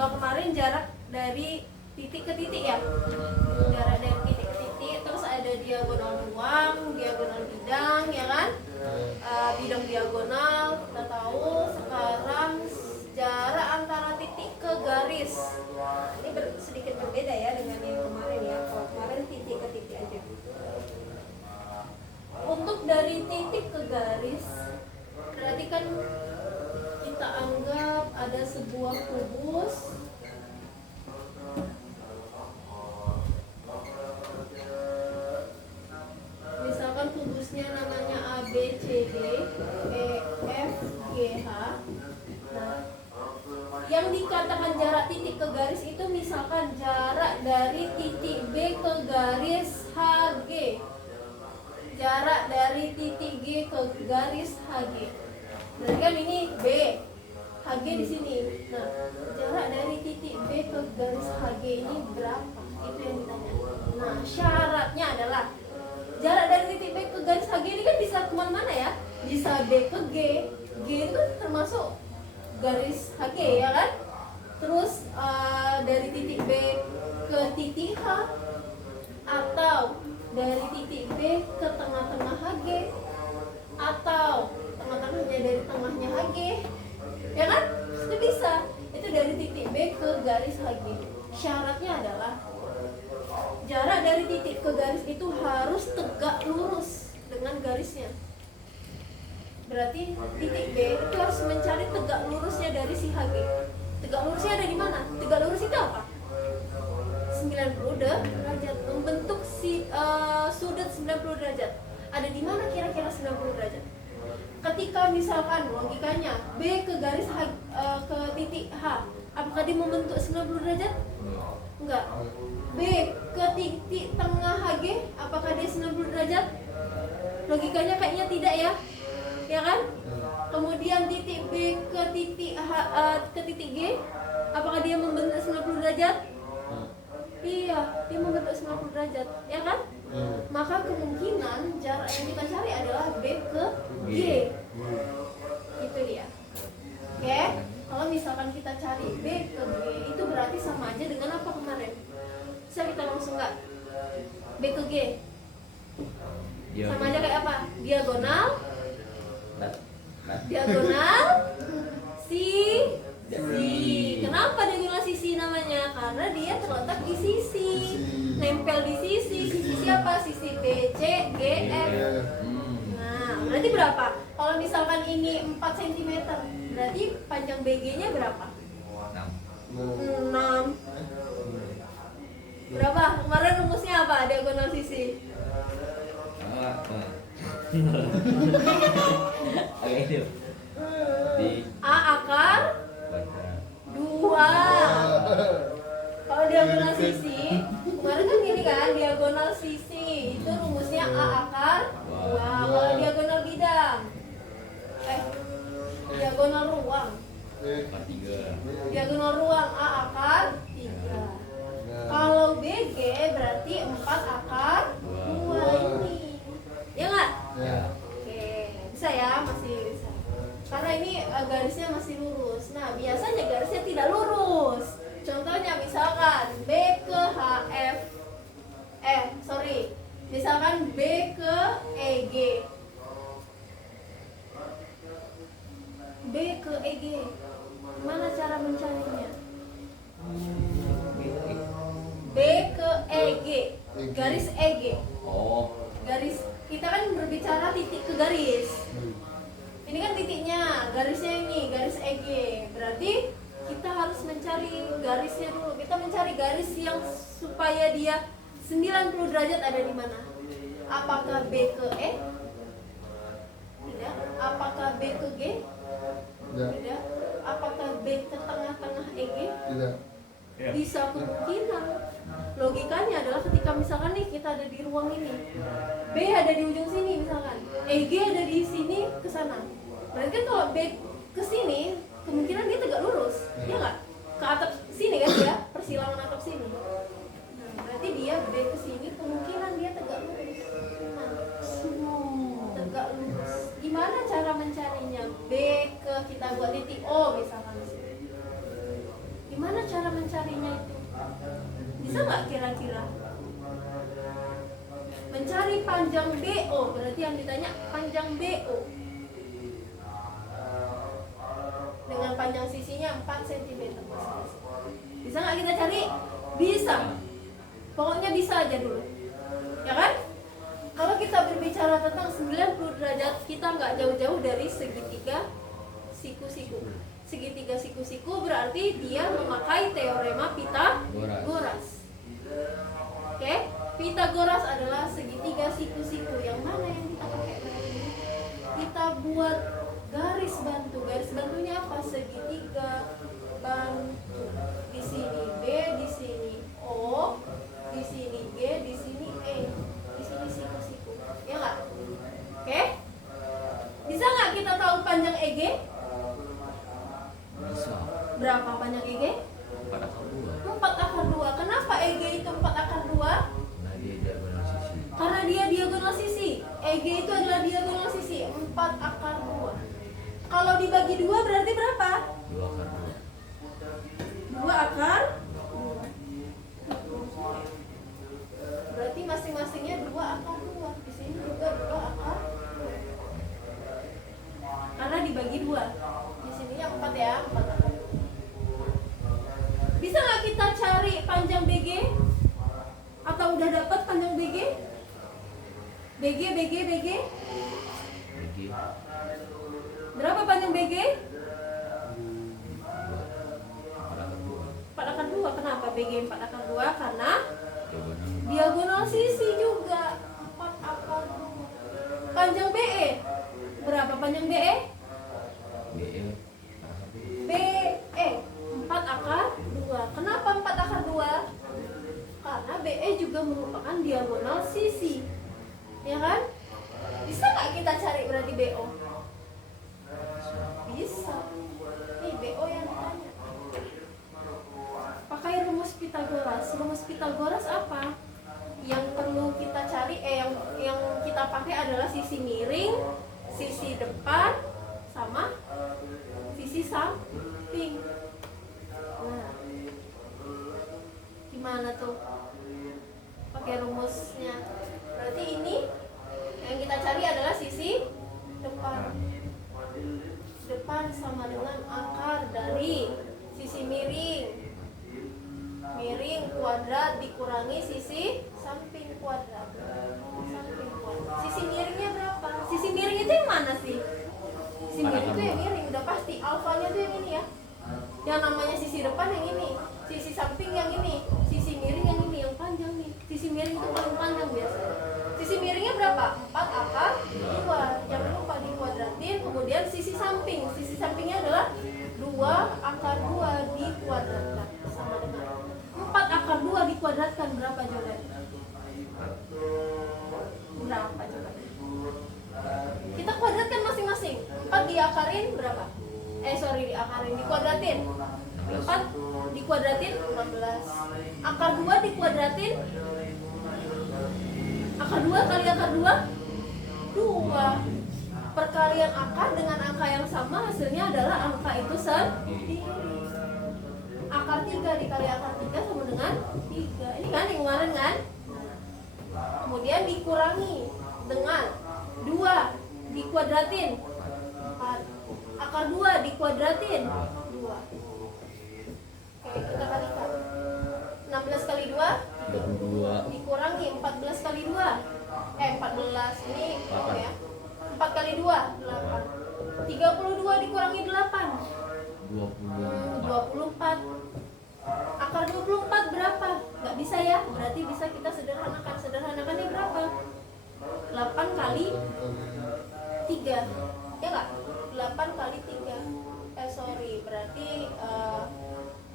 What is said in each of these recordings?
Kalau kemarin jarak dari titik ke titik ya, jarak dari titik ke titik, terus ada diagonal ruang, diagonal bidang, ya kan? Bidang diagonal kita tahu. Sekarang jarak antara titik ke garis. Ini sedikit berbeda ya dengan yang kemarin ya. Kalau kemarin titik ke titik aja. Untuk dari titik ke garis, berarti kan kita anggap ada sebuah kubus. Misalkan kubusnya namanya ABCD, EFGH. Nah, yang dikatakan jarak titik ke garis itu misalkan jarak dari titik B ke garis HG. Jarak dari titik G ke garis HG. Berarti kan ini B, HG di sini. Nah, jarak dari titik B ke garis HG ini berapa? Itu yang ditanya. Nah, syaratnya adalah jarak dari titik B ke garis HG ini kan bisa kemana-mana ya. Bisa B ke G. G itu kan termasuk garis HG ya kan. Terus dari titik B ke titik H, atau dari titik B ke tengah-tengah HG, atau tengah-tengahnya dari tengahnya HG, ya kan? Itu bisa. Itu dari titik B ke garis HG. Syaratnya adalah jarak dari titik ke garis itu harus tegak lurus dengan garisnya. Berarti titik B itu harus mencari tegak lurusnya dari si HG. Tegak lurusnya ada di mana? Tegak lurus itu apa? 90 derajat, membentuk si sudut 90 derajat. Ada di mana kira-kira 90 derajat? Ketika misalkan logikanya B ke garis ke titik H, apakah dia membentuk 90 derajat? Enggak. B ke titik tengah HG, apakah dia 90 derajat? Logikanya kayaknya tidak ya. Ya kan? Kemudian titik B ke titik ke titik G, apakah dia membentuk 90 derajat? Iya, dia membentuk 90 derajat, ya kan? Maka kemungkinan jarak yang kita cari adalah B ke G. Itu dia. Oke? Kalau misalkan kita cari B ke G, itu berarti sama aja dengan apa kemarin? Bisa kita langsung nggak? B ke G sama aja kayak apa? Diagonal. Diagonal sisi. Kenapa diagonal sisi namanya? Karena dia terletak di sisi, nempel di sisi. Sisi siapa? Sisi BC, GF. Nah, berarti berapa? Kalau misalkan ini 4 cm, berarti panjang BG-nya berapa? 6. Berapa? Kemarin rumusnya apa? Diagonal sisi. A akar 2. Kalau diagonal sisi, kemarin kan gini kan, diagonal sisi itu rumusnya A akar 2. Kalau diagonal bidang, diagonal ruang, diagonal ruang A akar 3. Kalau BG berarti 4 akar 2 ini. Ya nggak? Ya. Oke, bisa ya, masih bisa. Karena ini garisnya masih lurus. Nah, biasanya garisnya tidak lurus. Contohnya misalkan B ke HF. Misalkan B ke EG. B ke EG. Gimana cara mencarinya? B ke EG. Garis EG. Garis, kita kan berbicara titik ke garis. Ini kan titiknya, garisnya ini, garis EG. Berarti kita harus mencari garisnya dulu. Kita mencari garis yang supaya dia 90 derajat ada di mana? Apakah B ke E? Tidak. Apakah B ke G? Tidak. Apakah B ke tengah-tengah EG? Tidak. Bisa kemungkinan. Logikanya adalah ketika misalkan nih kita ada di ruang ini, B ada di ujung sini misalkan, EG ada di sini ke sana. Berarti kan kalau B ke sini, kemungkinan dia tegak lurus, ya nggak? Ke atap sini kan dia, persilangan atap sini. Nah, berarti dia B ke sini, kemungkinan dia tegak lurus. Nah, tegak lurus. Gimana cara mencarinya? B ke kita buat titik O misalkan di sini. Gimana cara panjang BO. Berarti yang ditanya panjang BO. Dengan panjang sisinya 4 cm. Bisa nggak kita cari? Bisa. Pokoknya bisa aja dulu. Ya kan? Kalau kita berbicara tentang 90 derajat, kita nggak jauh-jauh dari segitiga siku-siku. Segitiga siku-siku berarti dia memakai teorema Pythagoras. Oke? Pythagoras adalah segitiga siku-siku. Yang mana yang kita pakai berarti? Kita buat garis bantu. Garis bantunya apa? Segitiga bantu. Di sini B, di sini O, di sini G, di sini E, di sini siku-siku. Ya nggak? Oke? Bisa nggak kita tahu panjang EG? Bisa. Berapa panjang EG? 4/2. 4/2. Kenapa EG itu 4/2? Nah, dia diagonal sisi. Karena dia diagonal sisi. EG itu adalah diagonal sisi. 4/2. Kalau dibagi 2 berarti berapa? 2/2. 2/2. Berarti masing-masingnya 2/2. Di sini juga 2/2. Karena dibagi 2. Di sininya 4 ya, 4/2. Bisa nggak kita cari panjang BG? Atau udah dapat panjang BG? BG. BG. Berapa panjang BG? 4/2. 4/2. Kenapa BG 4/2? Karena Diagonal. diagonal sisi juga. 4/2. Panjang BE. Berapa panjang BE? BE. BE 4/2. Kenapa 4/2? Karena BE juga merupakan diagonal sisi. Ya kan? Bisa nggak kita cari berarti BO? Bisa. Nih BO yang ditanya. Pakai rumus Pythagoras. Rumus Pythagoras apa? Yang perlu kita cari yang kita pakai adalah sisi miring, sisi depan, sama sisi samping. Nah, gimana tuh? Pakai rumusnya. Berarti ini yang kita cari adalah sisi depan. Depan sama dengan akar dari sisi miring. Miring kuadrat dikurangi sisi samping kuadrat. Samping kuadrat. Sisi miringnya berapa? Sisi miring itu yang mana sih? Sisi miring itu yang miring, udah pasti. Alfanya tuh yang ini ya. Yang namanya sisi depan yang ini. Sisi samping yang ini. Sisi miring yang ini, yang panjang nih. Sisi miring itu paling panjang biasanya. Sisi miringnya berapa? 4/2. Jangan lupa dikuadratin. Kemudian sisi samping. Sisi sampingnya adalah 2/2 dikuadratkan. Sama dengan 4/2 dikuadratkan. Berapa jawabannya? Berapa jawabannya? Kita kuadratkan masing-masing. 4 diakarin berapa? Diakarin, dikuadratin 4 dikuadratin 16. Akar 2 dikuadratin. Akar 2 kali akar 2 2. Perkalian akar dengan angka yang sama hasilnya adalah angka itu sendiri. Akar 3 dikali akar 3 sama dengan 3. Ini kan yang kemarin kan? Kemudian dikurangi dengan 2 dikuadratin 4. Akar 2 dikuadratin 2. Oke, kita kalikan. 16 kali 2 32. dikurangi 14 kali 2. 14 ini oh ya. 4 kali 2 8. 32 dikurangi 8. 24. Akar 24 berapa? Nggak bisa ya? Berarti bisa kita sederhanakan. Sederhanakannya berapa? 8 kali 3. Ya nggak? 8 kali 3. Berarti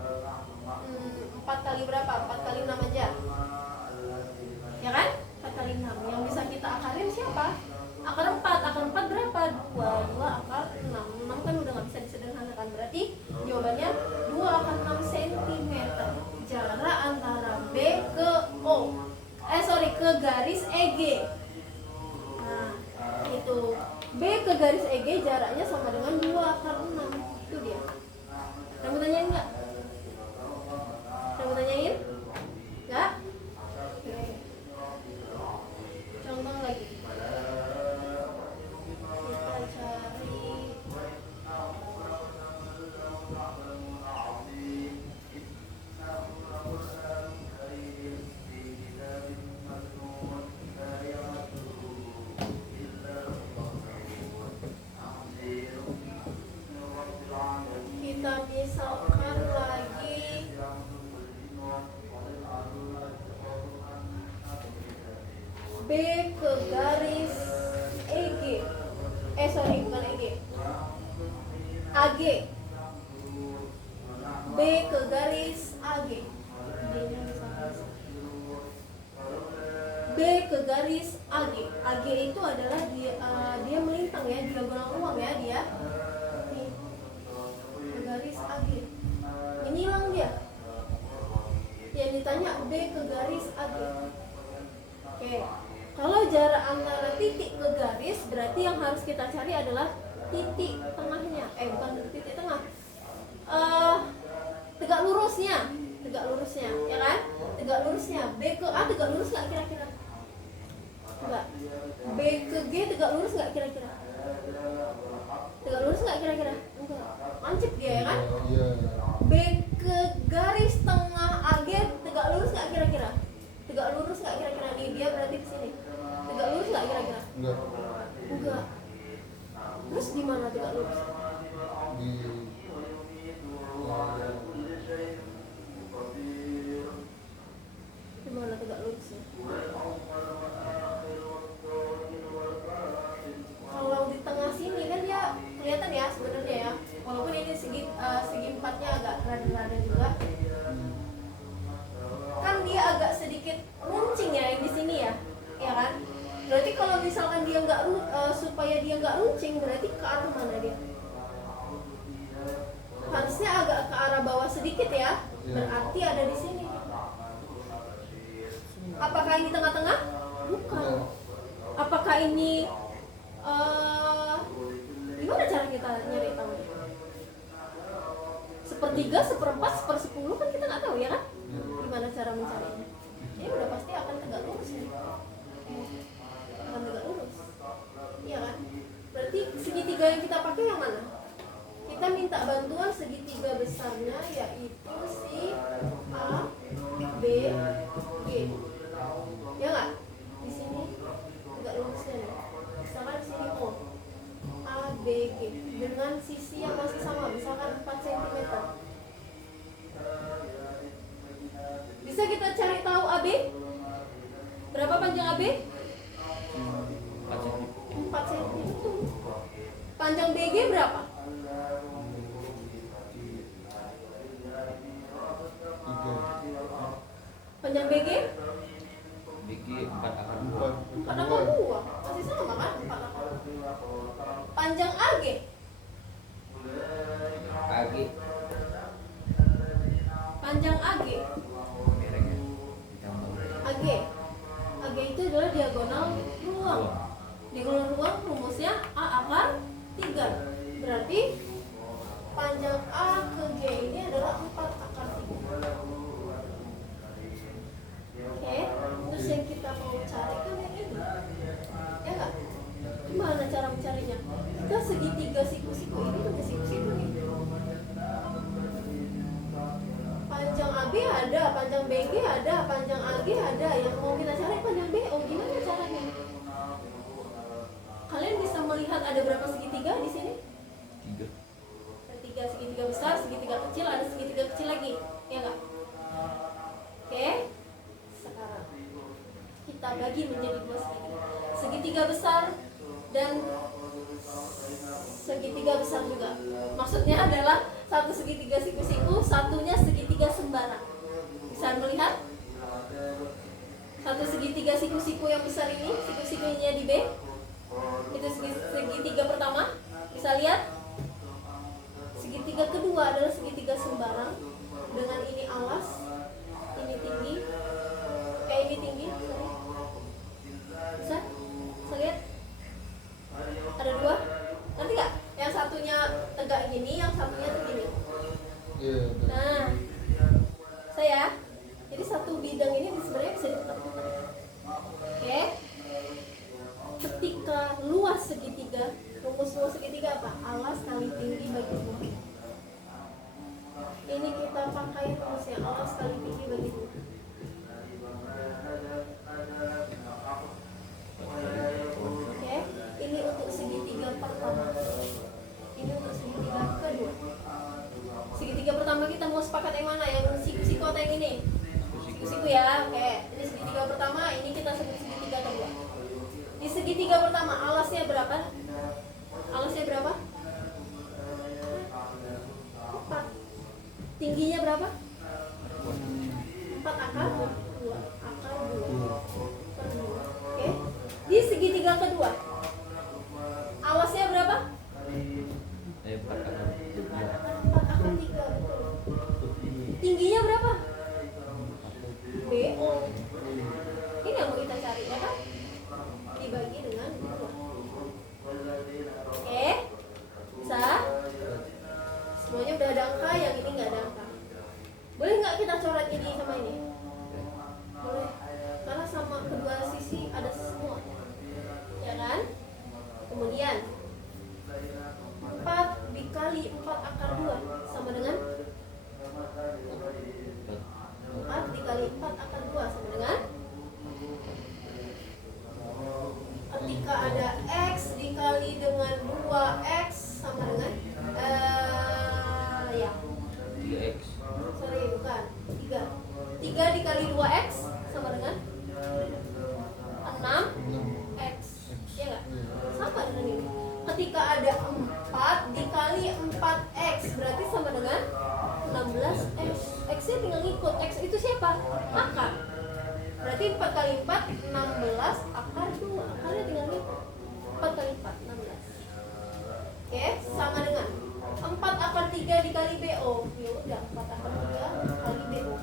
4 kali berapa? 4 kali 6 aja. Ya kan? 4 kali 6. Yang bisa kita akarin siapa? Akar 4. Akar 4 berapa? 2 akar 6. 6 kan udah nggak bisa disederhanakan. Berarti jawabannya 2/6 cm. Jarak antara B ke O. Ke garis EG. Nah, itu B ke garis EG jaraknya sama dengan 2/6. Itu dia. Ada mau tanyain nggak? Ada mau tanyain? Nggak? Oke. Contoh lagi. B ke garis EG. Sorry, bukan EG. AG. B ke garis AG. D-nya misalkan. B ke garis AG. AG itu adalah dia melintang ya, diagonal ruang ya dia. Nih. Ke garis AG. Menyilang dia. Yang ditanya B ke garis AG. Oke. Kalau jarak antara titik ke garis, berarti yang harus kita cari adalah titik tengahnya. Bukan titik tengah. Tegak lurusnya, ya kan? Tegak lurusnya. B ke A tegak lurus nggak kira-kira? Enggak. B ke G tegak lurus nggak kira-kira? Tegak lurus nggak kira-kira? Enggak. Mancep dia ya kan? Iya. B ke garis tengah AG tegak lurus nggak kira-kira? Tegak lurus nggak kira-kira? Nih dia berarti di sini. Tegak lurus nggak kira-kira? Enggak. Enggak. Terus di mana tegak lurus? Di Di mana tegak lurusnya? Kalau di tengah sini kan dia kelihatan ya sebenarnya ya. Walaupun ini segi empatnya agak rada-rada juga. Kan dia agak sedikit runcing ya yang di sini ya. Ya kan? Berarti kalau misalkan dia nggak supaya dia nggak runcing, berarti ke arah mana dia? Harusnya agak ke arah bawah sedikit ya. Berarti ada di sini. Apakah ini tengah-tengah? Bukan. Apakah ini gimana cara kita nyari tahu? Sepertiga, seperempat, sepersepuluh kan kita nggak tahu ya kan? Gimana cara mencarinya? Ini udah pasti akan tegak lurus ya. Akan tegak lurus. Iya kan? Berarti segitiga yang kita pakai yang mana? Kita minta bantuan segitiga besarnya, yaitu si A, B, G. Ya nggak? Di sini tegak lurusnya nih. Misalkan di sini O, A, B, G dengan sisi yang masih sama, misalkan 4 cm. Bisa kita cari tahu AB? Berapa panjang AB? 4 cm. Panjang BG berapa? 3. Panjang BG? BG 4/2. 4/2. Masih sama kan? 4/2. Panjang AG? AG Panjang AG? merahnya ditambah merah. AG. AG itu adalah diagonal ruang. Diagonal ruang rumusnya A akar 3. Berarti panjang A ke G ini adalah 4 akar 3. Oke, terus yang kita mau cari kan yang ini. Ya enggak? Gimana cara mencarinya? Kita segitiga siku-siku ini pakai siku-siku nih. Panjang AB ada, panjang BG ada, panjang AG ada. Yang mau kita cari panjang BO. Gimana caranya? Kalian bisa melihat ada berapa segitiga di sini? 3. Tiga segitiga besar, segitiga kecil, ada segitiga kecil lagi, ya enggak? Oke, sekarang kita bagi menjadi 2 segitiga. Segitiga besar dan segitiga besar juga. Maksudnya adalah satu segitiga siku-siku, satunya segitiga sembarang. Bisa melihat? Satu segitiga siku-siku yang besar ini, siku-sikunya di B. Itu segitiga pertama. Bisa lihat? Segitiga kedua adalah segitiga sembarang dengan ini alas, ini tinggi, ini tinggi, sorry. Bisa? Bisa lihat? Ada 2? Nanti nggak? Yang satunya tegak gini, yang satunya begini. Iya. Nah, saya, jadi satu bidang ini sebenarnya bisa ditetapkan. Oke? Ketika luas segitiga, rumus luas segitiga apa? Alas kali tinggi bagi 2. Ini kita pakai rumusnya alas kali tinggi bagi 2. Oke, ini untuk segitiga pertama. Ini untuk segitiga kedua. Segitiga pertama kita mau sepakat yang mana? Yang siku-siku atau yang ini? Siku-siku ya. Oke, ini segitiga pertama, ini kita sebut segitiga kedua. segitiga pertama alasnya berapa? Alasnya berapa? 4. Tingginya berapa? 4 akar 2. Akar 2 per 2. Oke. Di segitiga kedua alasnya berapa? 4 akar 3. 4 akar 3. Tingginya berapa? BO. Ini yang mau kita cari ya kan? Dibagi dengan 2. Oke. Bisa? Semuanya udah ada angka, yang ini nggak ada angka. Boleh nggak kita coret ini sama ini? Boleh. Karena sama kedua sisi ada semua. Ya kan? Kemudian 4 dikali 4 akar 2 sama dengan 4 dikali 4 akar 2 sama dengan, ketika ada X dikali dengan 2X sama dengan ya 3x. sorry bukan 3 dikali 2X sama dengan 6X ya nggak? Sama dengan ini. Ketika ada 4 dikali 4X berarti sama dengan 16X. X nya tinggal ngikut. X itu siapa? Akar. Berarti 4 kali 4 16 akar 2. Akarnya tinggal ngikut. 4 kali 4 16. Oke, sama dengan 4 akar 3 dikali BO. Ya udah 4 akar 3 kali BO.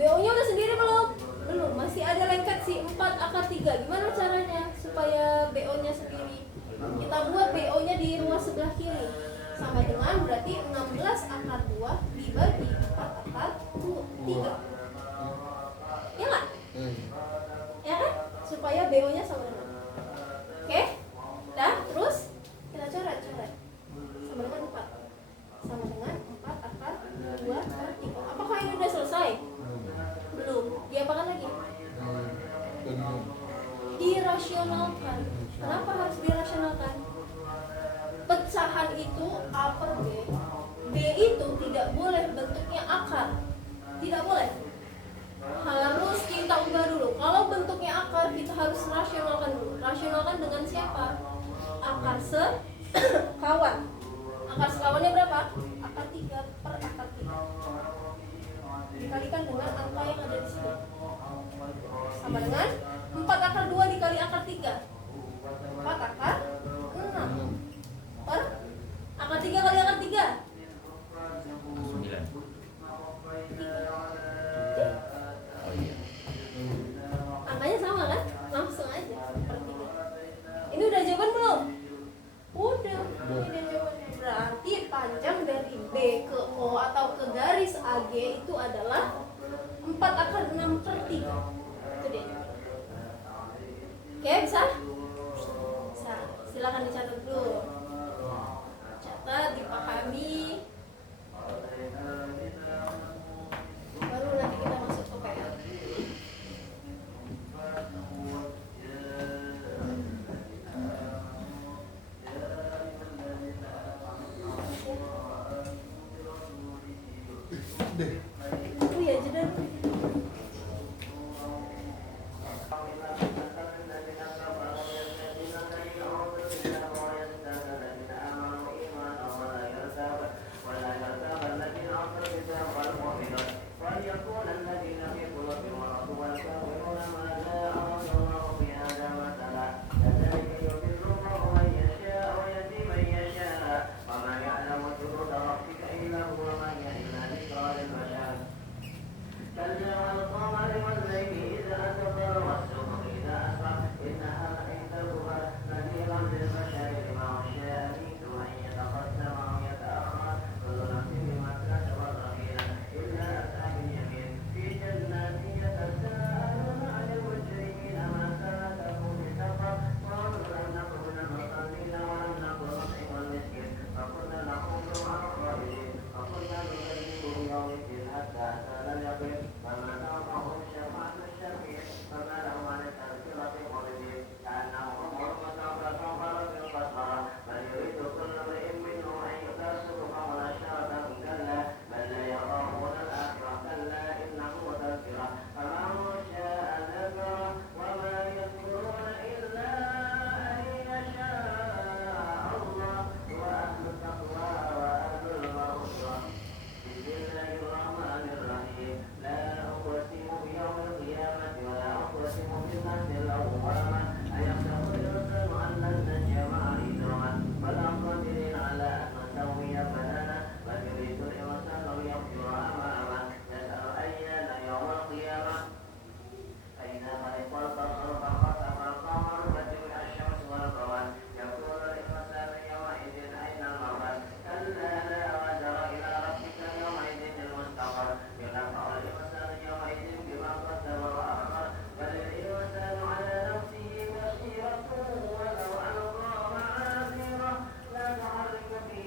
BO nya udah sendiri belum? Belum, masih ada lengket sih 4 akar 3. Gimana caranya supaya BO nya sendiri? Kita buat BO nya di ruas sebelah kiri. Sama dengan berarti 16 akar 2 dibagi 4 akar 3. Ya nggak? Ya kan? Supaya BO nya sama dengan. Oke? Dah, terus kita coret. Sama dengan 4. Sama dengan 4 akar 2 per 3. Apakah ini udah selesai? Belum. Diapakan lagi? Dirasionalkan. Kenapa harus dirasionalkan? Pecahan itu A per B. B itu tidak boleh bentuknya akar. Tidak boleh. Harus kita ubah dulu. Kalau bentuknya akar, kita harus rasionalkan dulu. Rasionalkan dengan siapa? Akar sekawan. Akar sekawannya berapa? Akar 3 per akar 3. Dikalikan dengan angka yang ada di sini. Sama dengan 4 akar 2 dikali akar 3. 4 akar 6 per akar 3 kali akar 3 9. Oh iya. angkanya sama kan? Langsung aja per 3. Ini udah jawaban belum? Udah. Ini jawabannya. Berarti panjang dari B ke O atau ke garis AG itu adalah 4 akar 6 per 3. Itu dia. Oke, bisa? Bisa. Silakan dicatat dulu. Catat, dipahami. Baru nanti kita masuk ke PR. Oh ya, jeda dulu.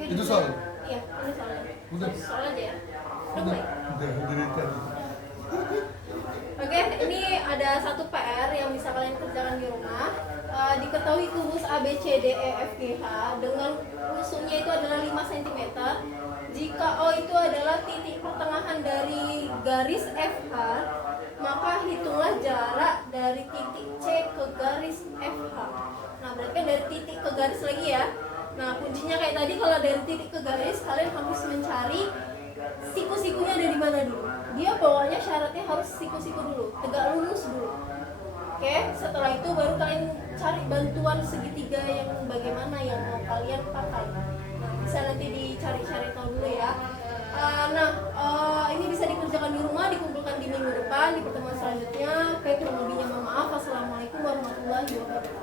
Itu soal? Iya, ini soalnya. Udah. Soal aja ya. Udah Udah, mulai. udah dari tadi. Oke, ini ada satu PR yang bisa kalian kerjakan di rumah. Diketahui kubus ABCDEFGH dengan musuhnya itu adalah 5 cm. Jika O itu adalah titik pertengahan dari garis FH, maka hitunglah jarak dari titik C ke garis FH. Nah, berarti kan dari titik ke garis lagi ya. Nah, kuncinya kayak tadi, kalau dari titik ke garis kalian harus mencari siku-sikunya ada di mana dulu. Dia bawahnya syaratnya harus siku-siku dulu, tegak lurus dulu. Oke, setelah itu baru kalian cari bantuan segitiga yang bagaimana yang mau kalian pakai. Nah, bisa nanti dicari-cari tahu dulu ya. Ini bisa dikerjakan di rumah, dikumpulkan di minggu depan di pertemuan selanjutnya. Oke, kurang lebihnya mohon maaf. Assalamualaikum warahmatullahi wabarakatuh.